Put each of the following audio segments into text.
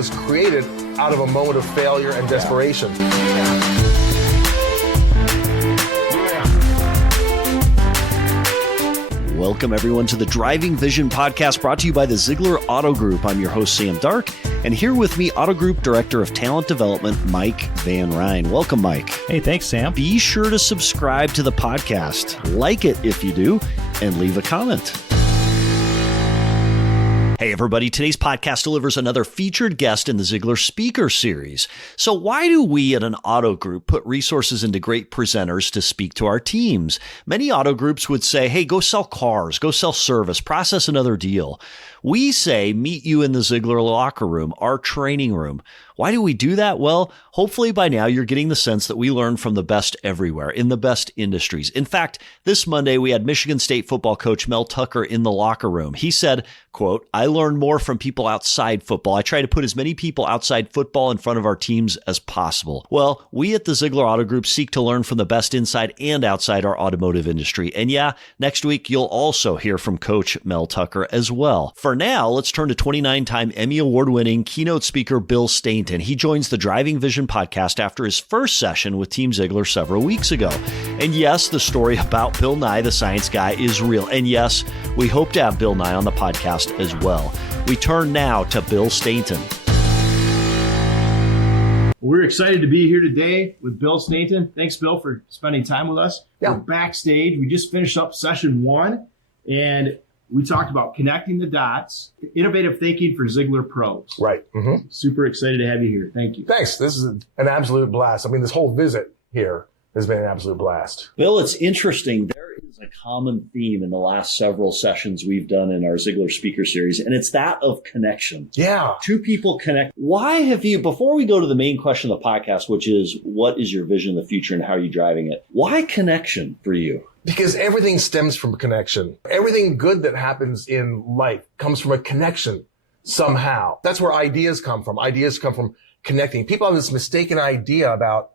was created out of a moment of failure and desperation. Welcome, everyone, to the Driving Vision podcast brought to you by the Zeigler Auto Group. I'm your host, Sam Dark, and here with me, Auto Group Director of Talent Development, Mike Van Ryn. Welcome, Mike. Hey, thanks, Sam. Be sure to subscribe to the podcast, like it if you do, and leave a comment. Hey, everybody. Today's podcast delivers another featured guest in the Zeigler Speaker Series. So why do we at an auto group put resources into great presenters to speak to our teams? Many auto groups would say, hey, go sell cars, go sell service, process another deal. We say, meet you in the Zeigler locker room, our training room. Why do we do that? Well, hopefully by now you're getting the sense that we learn from the best everywhere in the best industries. In fact, this Monday we had Michigan State football coach Mel Tucker in the locker room. He said, quote, I learn more from people outside football. I try to put as many people outside football in front of our teams as possible. Well, we at the Zeigler Auto Group seek to learn from the best inside and outside our automotive industry. And yeah, next week you'll also hear from Coach Mel Tucker as well. For now, let's turn to 29-time Emmy Award-winning keynote speaker Bill Stainton. He joins the Driving Vision podcast after his first session with Team Zeigler several weeks ago. And yes, the story about Bill Nye, the science guy, is real. And yes, we hope to have Bill Nye on the podcast as well. We turn now to Bill Stainton. We're excited to be here today with Bill Stainton. Thanks, Bill, for spending time with us. Yeah. We're backstage. We just finished up session 1, and we talked about connecting the dots, innovative thinking for Zeigler pros. Right. Mm-hmm. Super excited to have you here. Thank you. Thanks. This is an absolute blast. I mean, this whole visit here has been an absolute blast. Bill, it's interesting. There is a common theme in the last several sessions we've done in our Zeigler Speaker Series, and it's that of connection. Yeah. Two people connect. Why have you, before we go to the main question of the podcast, which is what is your vision of the future and how are you driving it? Why connection for you? Because everything stems from connection. Everything good that happens in life comes from a connection somehow. That's where ideas come from. Ideas come from connecting. People have this mistaken idea about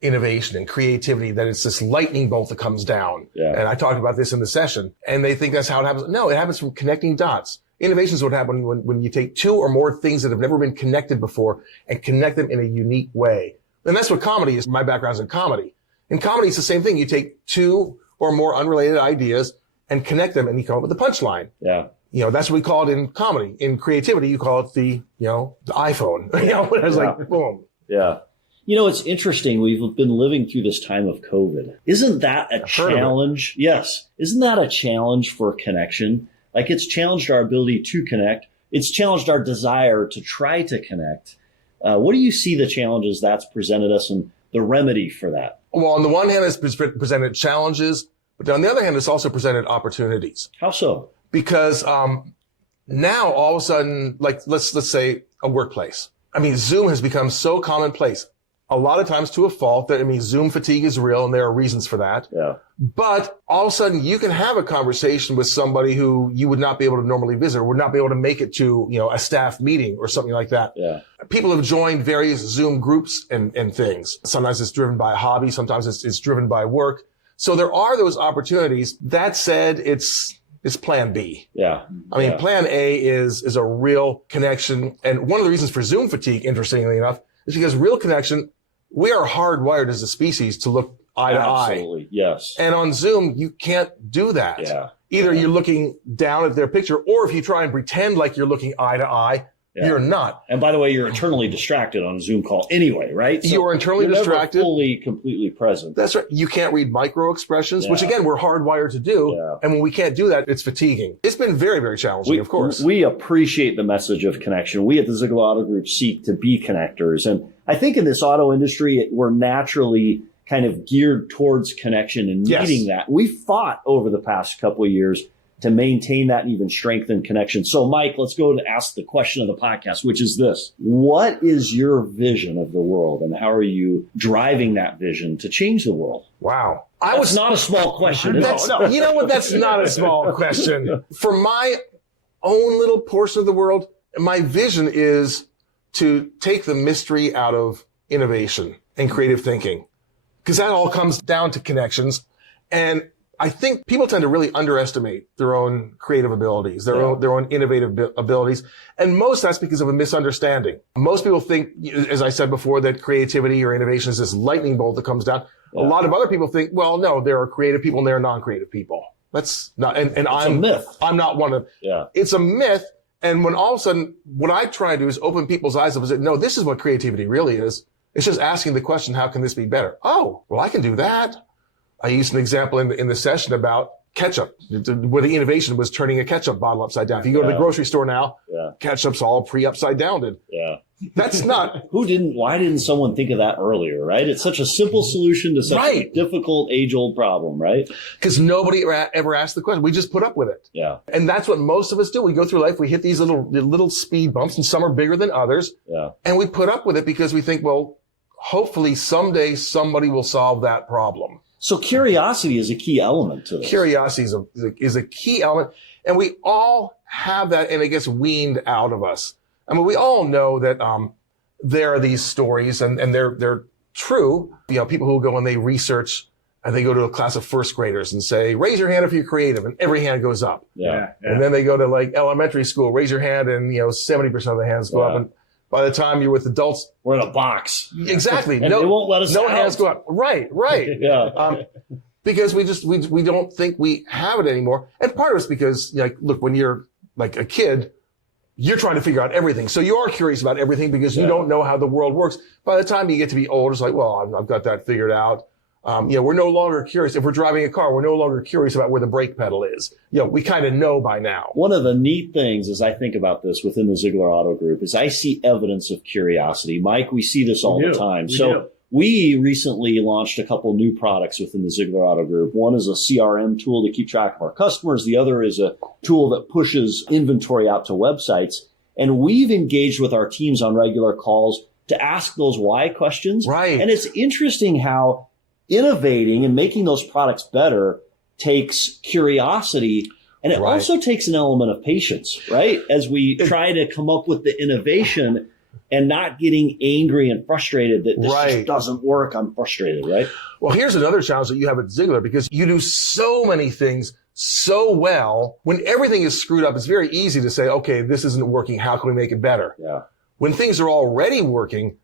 innovation and creativity, that it's this lightning bolt that comes down. Yeah. And I talked about this in the session, and they think that's how it happens. No, it happens from connecting dots. Innovation is what happens when you take two or more things that have never been connected before and connect them in a unique way. And that's what comedy is. My background's in comedy. In comedy, it's the same thing. You take two or more unrelated ideas and connect them, and you come up with a punchline. Yeah. You know, that's what we call it in comedy. In creativity, you call it the iPhone. It's like, boom. Yeah. You know, it's interesting. We've been living through this time of COVID. Isn't that a challenge? Yes. Isn't that a challenge for connection? Like, it's challenged our ability to connect. It's challenged our desire to try to connect. What do you see the challenges that's presented us and the remedy for that? Well, on the one hand, it's presented challenges, but on the other hand, it's also presented opportunities. How so? Because now all of a sudden, like let's say a workplace. I mean, Zoom has become so commonplace. A lot of times to a fault that, Zoom fatigue is real and there are reasons for that. Yeah. But all of a sudden you can have a conversation with somebody who you would not be able to normally visit or would not be able to make it to, a staff meeting or something like that. Yeah. People have joined various Zoom groups and things. Sometimes it's driven by a hobby. Sometimes it's driven by work. So there are those opportunities. That said, it's plan B. Yeah. Plan A is a real connection. And one of the reasons for Zoom fatigue, interestingly enough, is because real connection, we are hardwired as a species to look eye to eye. Absolutely, yes. And on Zoom, you can't do that. Yeah. Either you're looking down at their picture, or if you try and pretend like you're looking eye to eye, you're not. And by the way, you're eternally distracted on a Zoom call anyway, right? So you're internally distracted. Never fully, completely present. That's right. You can't read micro expressions, which again, we're hardwired to do. Yeah. And when we can't do that, it's fatiguing. It's been very, very challenging, of course. We appreciate the message of connection. We at the Zeigler Auto Group seek to be connectors. And I think in this auto industry, we're naturally kind of geared towards connection and needing that. We fought over the past couple of years to maintain that and even strengthen connection. So, Mike, let's go to ask the question of the podcast, which is this. What is your vision of the world, and how are you driving that vision to change the world? Wow. That's not a small question. No. You know what? That's not a small question. For my own little portion of the world, my vision is to take the mystery out of innovation and creative thinking, because that all comes down to connections. And I think people tend to really underestimate their own creative abilities, their own innovative abilities. And most that's because of a misunderstanding. Most people think, as I said before, that creativity or innovation is this lightning bolt that comes down. A lot of other people think, well, no, there are creative people and there are non-creative people. That's not, and I'm a myth. I'm not one of, it's a myth. And when all of a sudden, what I try to do is open people's eyes up and say, no, this is what creativity really is. It's just asking the question, how can this be better? Oh, well, I can do that. I used an example in the session about ketchup, where the innovation was turning a ketchup bottle upside down. If you go to the grocery store now, ketchup's all upside down. Yeah. That's not. Why didn't someone think of that earlier, right? It's such a simple solution to such a difficult age-old problem, right? Because nobody ever asked the question. We just put up with it. Yeah. And that's what most of us do. We go through life, we hit these little speed bumps, and some are bigger than others. Yeah. And we put up with it because we think, well, hopefully someday somebody will solve that problem. So curiosity is a key element to this. Curiosity is a key element. And we all have that, and it gets weaned out of us. I mean, we all know that there are these stories, and they're true. You know, people who go and they research, and they go to a class of first graders and say, raise your hand if you're creative, and every hand goes up. Yeah. And then they go to like elementary school, raise your hand, and 70% of the hands go up. And by the time you're with adults, we're in a box. Exactly. And they won't let us no out. hands go up. Right. Because we don't think we have it anymore. And part of it's because, look, when you're like a kid, you're trying to figure out everything. So you are curious about everything because you don't know how the world works. By the time you get to be old, it's like, well, I've got that figured out. We're no longer curious. If we're driving a car, we're no longer curious about where the brake pedal is. We kind of know by now. One of the neat things as I think about this within the Zeigler Auto Group is I see evidence of curiosity. Mike, we see this all the time. We recently launched a couple new products within the Zeigler Auto Group. One is a CRM tool to keep track of our customers. The other is a tool that pushes inventory out to websites. And we've engaged with our teams on regular calls to ask those why questions. Right. And it's interesting how innovating and making those products better takes curiosity, and it also takes an element of patience, right? As we try to come up with the innovation and not getting angry and frustrated that this just doesn't work. I'm frustrated, right? Well, here's another challenge that you have at Zeigler, because you do so many things so well. When everything is screwed up, it's very easy to say, okay, this isn't working. How can we make it better? Yeah. When things are already working,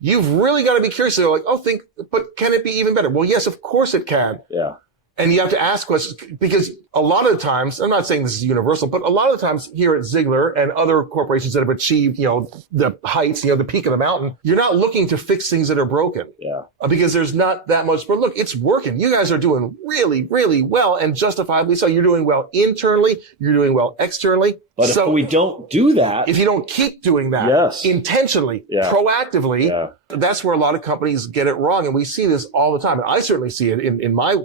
you've really got to be curious. They're like, but can it be even better? Well, yes, of course it can. Yeah. And you have to ask questions, because a lot of the times, I'm not saying this is universal, but a lot of the times here at Zeigler and other corporations that have achieved, the heights, the peak of the mountain, you're not looking to fix things that are broken. Yeah. Because there's not that much, but look, it's working. You guys are doing really, really well, and justifiably so. You're doing well internally. You're doing well externally. But if we don't do that, if you don't keep doing that intentionally, proactively, that's where a lot of companies get it wrong. And we see this all the time. And I certainly see it in my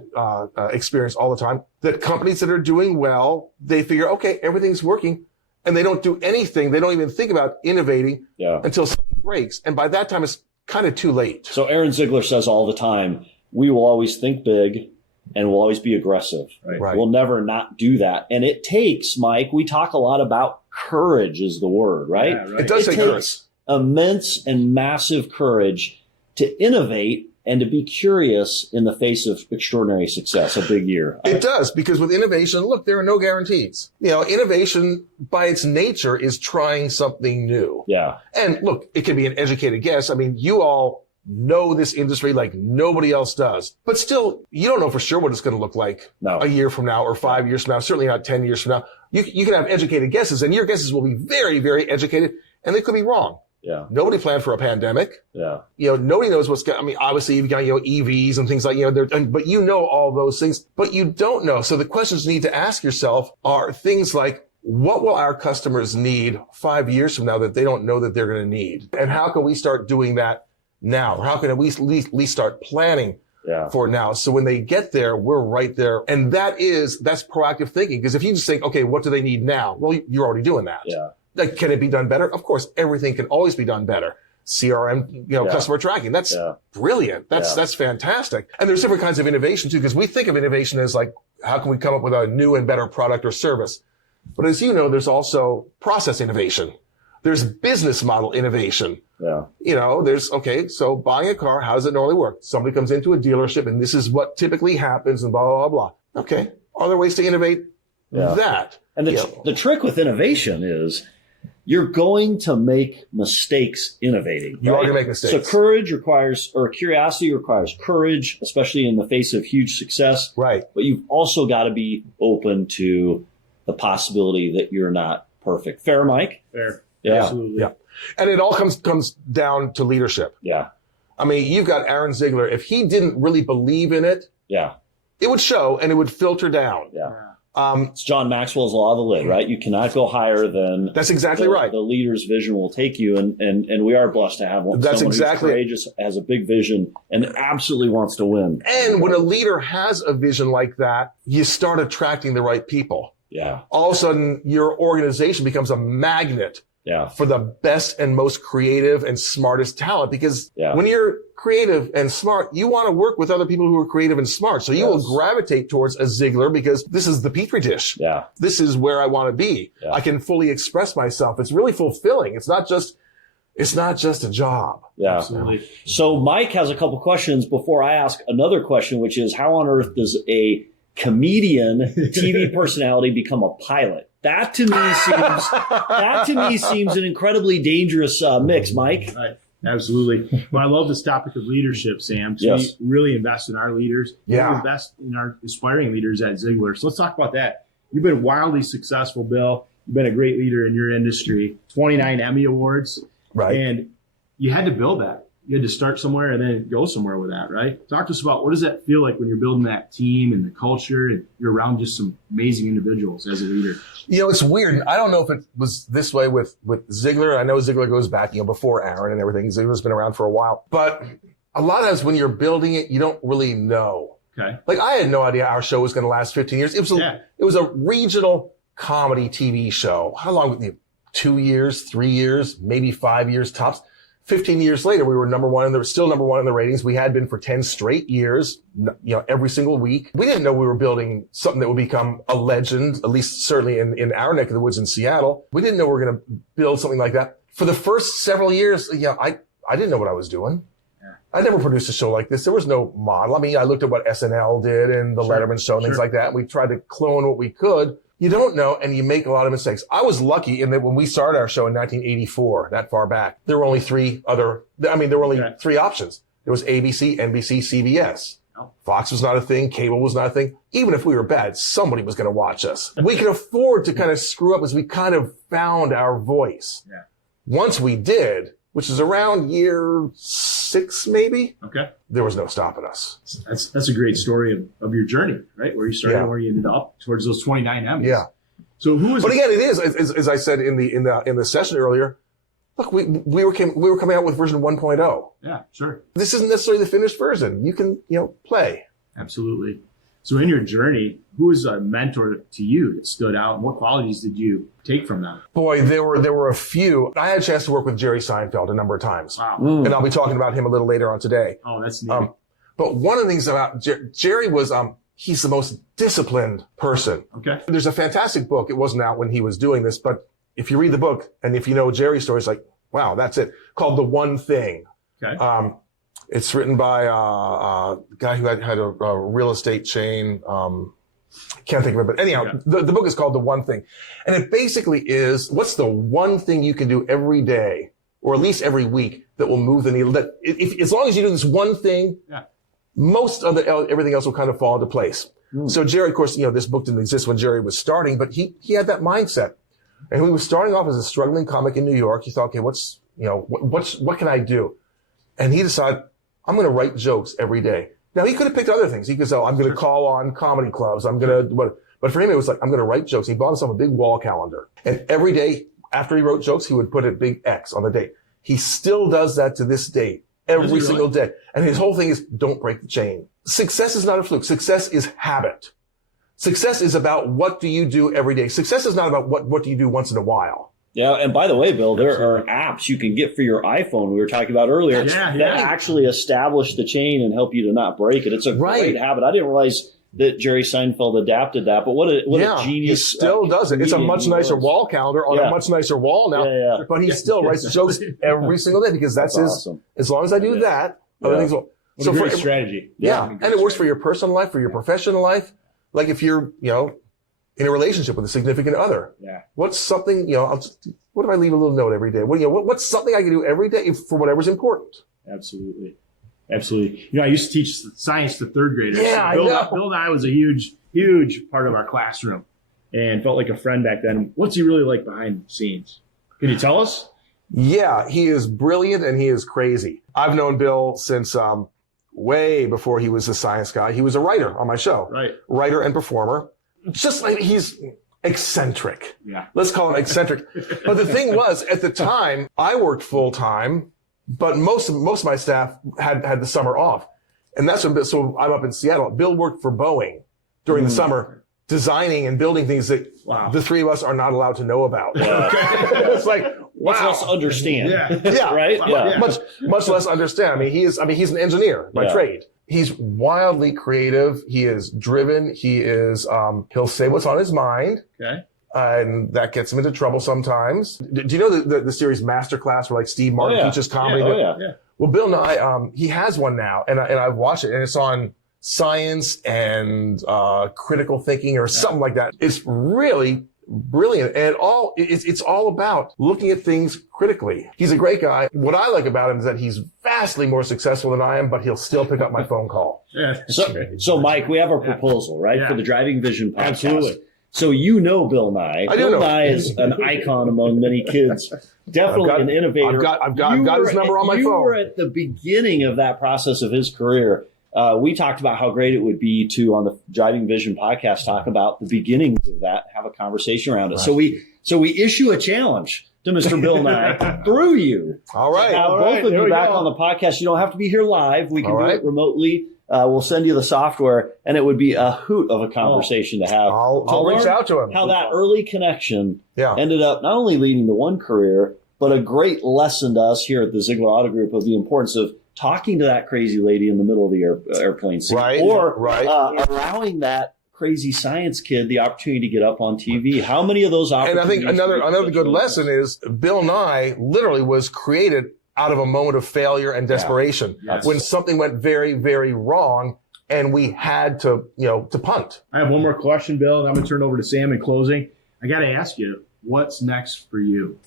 experience all the time, that companies that are doing well, they figure, okay, everything's working, and they don't do anything. They don't even think about innovating until something breaks. And by that time, it's kind of too late. So Aaron Zeigler says all the time, we will always think big and we'll always be aggressive. Right. We'll never not do that. And it takes, Mike, we talk a lot about courage is the word, right? Yeah, right. It does take courage. Immense and massive courage to innovate and to be curious in the face of extraordinary success, a big year. It does, because with innovation, look, there are no guarantees. Innovation by its nature is trying something new. Yeah. And look, it can be an educated guess. I mean, you all know this industry like nobody else does, but still, you don't know for sure what it's going to look like a year from now or 5 years from now, certainly not 10 years from now. You can have educated guesses, and your guesses will be very, very educated, and they could be wrong. Yeah. Nobody planned for a pandemic. Yeah. Nobody knows obviously you've got, EVs and things like, but all those things, but you don't know. So the questions you need to ask yourself are things like, what will our customers need 5 years from now that they don't know that they're going to need? And how can we start doing that now? Or how can we at least start planning for now? So when they get there, we're right there. And that's proactive thinking. Because if you just think, okay, what do they need now? Well, you're already doing that. Yeah. Like, can it be done better? Of course, everything can always be done better. CRM, customer tracking. That's brilliant. That's fantastic. And there's different kinds of innovation too, because we think of innovation as like, how can we come up with a new and better product or service? But as you know, there's also process innovation. There's business model innovation. Yeah. So buying a car, how does it normally work? Somebody comes into a dealership and this is what typically happens and blah, blah, blah, blah. Okay. Are there ways to innovate that? And the trick with innovation is you're going to make mistakes innovating. You are going to make mistakes. So curiosity requires courage, especially in the face of huge success. Right. But you've also got to be open to the possibility that you're not perfect. Fair, Mike? Fair. Yeah. Absolutely. Yeah. And it all comes down to leadership. Yeah. I mean, you've got Aaron Zeigler. If he didn't really believe in it, Yeah. it would show and it would filter down. Yeah. It's John Maxwell's law of the lid, right? You cannot go higher than That's exactly right. The leader's vision will take you, and we are blessed to have one. That's someone exactly who's courageous, has a big vision, and absolutely wants to win. And when a leader has a vision like that, you start attracting the right people. Yeah. All of a sudden, your organization becomes a magnet for the best and most creative and smartest talent. Because when you're creative and smart, you want to work with other people who are creative and smart. So you will gravitate towards a Zeigler because this is the petri dish. Yeah. This is where I want to be. Yeah. I can fully express myself. It's really fulfilling. It's not just a job. Yeah. Absolutely. So Mike has a couple questions before I ask another question, which is how on earth does a comedian TV personality become a pilot? That to me seems an incredibly dangerous mix, Mike. Right. Absolutely. Well, I love this topic of leadership, Sam. So we really invest in our leaders. Yeah. We invest in our aspiring leaders at Zeigler. So let's talk about that. You've been wildly successful, Bill. You've been a great leader in your industry. 29 Emmy Awards. Right. And you had to build that. You had to start somewhere and then go somewhere with that, right? Talk to us about what does that feel like when you're building that team and the culture and you're around just some amazing individuals as a leader? You know, it's weird. I don't know if it was this way with Zeigler. I know Zeigler goes back, before Aaron and everything. Zeigler's been around for a while. But a lot of times when you're building it, you don't really know. Okay. Like I had no idea our show was going to last 15 years. It was a regional comedy TV show. How long with you? 2 years, 3 years, maybe 5 years tops. 15 years later, we were still number one in the ratings. We had been for 10 straight years, every single week. We didn't know we were building something that would become a legend, at least certainly in our neck of the woods in Seattle. We didn't know we were going to build something like that. For the first several years, I didn't know what I was doing. Yeah. I never produced a show like this. There was no model. I mean, I looked at what SNL did and the Letterman show and things like that. And we tried to clone what we could. You don't know, and you make a lot of mistakes. I was lucky in that when we started our show in 1984, that far back, there were only three options. There was ABC, NBC, CBS. Oh. Fox was not a thing. Cable was not a thing. Even if we were bad, somebody was going to watch us. We could afford to kind of screw up as we kind of found our voice. Yeah. Once we did, which is around year 6, maybe. Okay. There was no stopping us. That's a great story of your journey, right? Where you started, where you ended up towards those 29 Emmys. Yeah. So who is? But again, it is as I said in the session earlier. Look, we were coming out with version 1.0. Yeah, sure. This isn't necessarily the finished version. You can play. Absolutely. So in your journey, who is a mentor to you that stood out, and what qualities did you take from them? Boy, there were a few. I had a chance to work with Jerry Seinfeld a number of times. Wow. And I'll be talking about him a little later on today. Oh, that's neat. But one of the things about Jerry was, he's the most disciplined person. Okay. There's a fantastic book. It wasn't out when he was doing this, but if you read the book and if you know Jerry's story, it's like, wow, that's it. Called The One Thing. Okay. It's written by a guy who had a real estate chain. Can't think of it, but anyhow, the book is called The One Thing. And it basically is, what's the one thing you can do every day, or at least every week, that will move the needle? That as long as you do this one thing, most of everything else will kind of fall into place. So Jerry, of course, this book didn't exist when Jerry was starting, but he had that mindset. And when he was starting off as a struggling comic in New York, he thought, okay, what can I do? And he decided, I'm going to write jokes every day. Now, he could have picked other things. He could say, I'm going to call on comedy clubs. But for him, it was like, I'm going to write jokes. He bought himself a big wall calendar. And every day after he wrote jokes, he would put a big X on the date. He still does that to this day, every single day. And his whole thing is, don't break the chain. Success is not a fluke. Success is habit. Success is about what do you do every day. Success is not about what do you do once in a while. Yeah, and by the way, Bill, there are apps you can get for your iPhone we were talking about earlier that actually establish the chain and help you to not break it. It's a great habit. I didn't realize that Jerry Seinfeld adapted that, but what a genius. He still does it. It's a much nicer wall calendar on a much nicer wall now, but he still writes jokes every single day because that's his, awesome. As long as I do that, other things will. What a great strategy. Yeah, and it works for your personal life, for your professional life. Like if you're, in a relationship with a significant other. Yeah. What's something, what if I leave a little note every day? What's something I can do every day for whatever's important? Absolutely. I used to teach science to third graders. Yeah, So I know. Bill and I was a huge, huge part of our classroom and felt like a friend back then. What's he really like behind the scenes? Can you tell us? Yeah, he is brilliant and he is crazy. I've known Bill since way before he was a science guy. He was a writer on my show. Right. Writer and performer. Just like he's eccentric. Yeah. Let's call him eccentric. But the thing was, at the time, I worked full time, but most of my staff had the summer off. And that's when, so I'm up in Seattle. Bill worked for Boeing during the summer, designing and building things that the three of us are not allowed to know about. It's like, wow. Much less understand. Yeah. Right? Yeah. Much less understand. I mean, he's an engineer by trade. He's wildly creative. He is driven. He is, he'll say what's on his mind. Okay. And that gets him into trouble sometimes. Do you know the series Masterclass where like Steve Martin teaches comedy? Yeah. Well, Bill Nye, he has one now and I've watched it and it's on science and, critical thinking or something like that. It's really brilliant. And it's all about looking at things critically. He's a great guy. What I like about him is that he's vastly more successful than I am, but he'll still pick up my phone call. Yeah. So Mike, we have a proposal, right? For the Driving Vision podcast. Absolutely. So Bill Nye. Bill Nye is an icon among many kids. Definitely an innovator. I've got his number on my phone. You were at the beginning of that process of his career. We talked about how great it would be to, on the Driving Vision podcast, talk about the beginnings of that, have a conversation around it. Right. So we issue a challenge to Mr. Bill Nye through you. All right. Both of you back on the podcast. You don't have to be here live. We can do it remotely. We'll send you the software, and it would be a hoot of a conversation to have. I'll reach out to him. How that early connection ended up not only leading to one career, but a great lesson to us here at the Zeigler Auto Group of the importance of talking to that crazy lady in the middle of the airplane seat, or allowing that crazy science kid the opportunity to get up on TV. How many of those opportunities? And I think another good lesson is Bill Nye literally was created out of a moment of failure and desperation when something went very, very wrong and we had to punt. I have one more question, Bill, and I'm going to turn it over to Sam in closing. I got to ask you, what's next for you?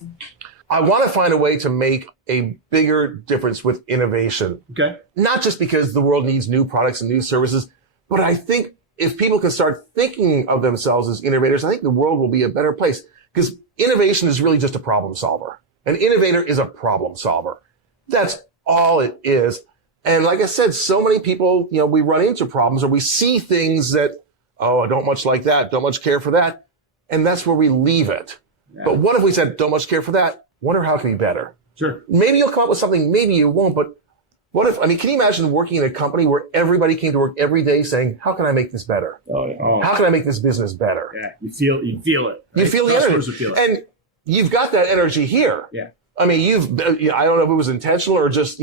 I want to find a way to make a bigger difference with innovation. Okay. Not just because the world needs new products and new services, but I think if people can start thinking of themselves as innovators, I think the world will be a better place because innovation is really just a problem solver. An innovator is a problem solver. That's all it is. And like I said, so many people, we run into problems or we see things that, I don't much like that, don't much care for that. And that's where we leave it. Yeah. But what if we said, don't much care for that? Wonder how it can be better. Sure. Maybe you'll come up with something, maybe you won't, but can you imagine working in a company where everybody came to work every day saying, how can I make this better? How can I make this business better? Yeah. You feel it. Right? You feel the energy. Feel it. And you've got that energy here. Yeah. I mean, I don't know if it was intentional or just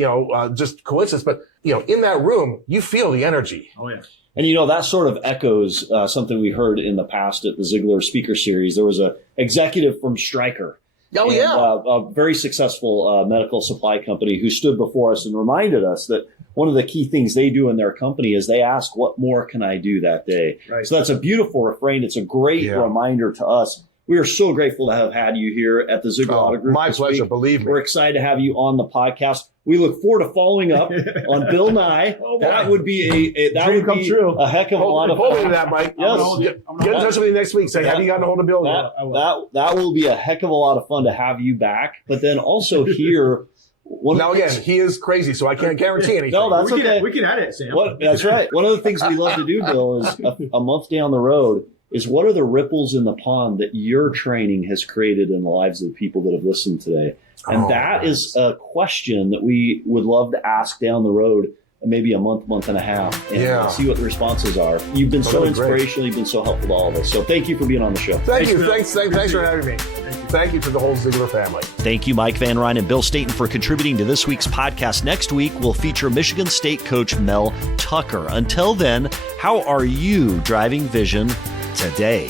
coincidence, but in that room, you feel the energy. Oh yeah. And that sort of echoes something we heard in the past at the Zeigler Speaker Series. There was a executive from Stryker. A very successful medical supply company who stood before us and reminded us that one of the key things they do in their company is they ask, what more can I do that day? Right. So that's a beautiful refrain. It's a great reminder to us. We are so grateful to have had you here at the Zeigler Auto Group. My pleasure, believe me. We're excited to have you on the podcast. We look forward to following up on Bill Nye. That would be a heck of a lot of fun. Hold me to that, Mike. Yes. Get in touch with me next week. Say, have you gotten a hold of Bill yet? That will be a heck of a lot of fun to have you back. But then also here. Now again, he is crazy, so I can't guarantee anything. No, that's okay. We can edit, Sam. That's right. One of the things we love to do, Bill, is a month down the road is what are the ripples in the pond that your training has created in the lives of the people that have listened today? And that is a question that we would love to ask down the road, maybe a month and a half, and see what the responses are. You've been so inspirational. You've been so helpful to all of us. So thank you for being on the show. Thanks for having me. Thank you to the whole Zeigler family. Thank you, Mike Van Ryn and Bill Stainton, for contributing to this week's podcast. Next week, we'll feature Michigan State coach Mel Tucker. Until then, how are you driving vision today?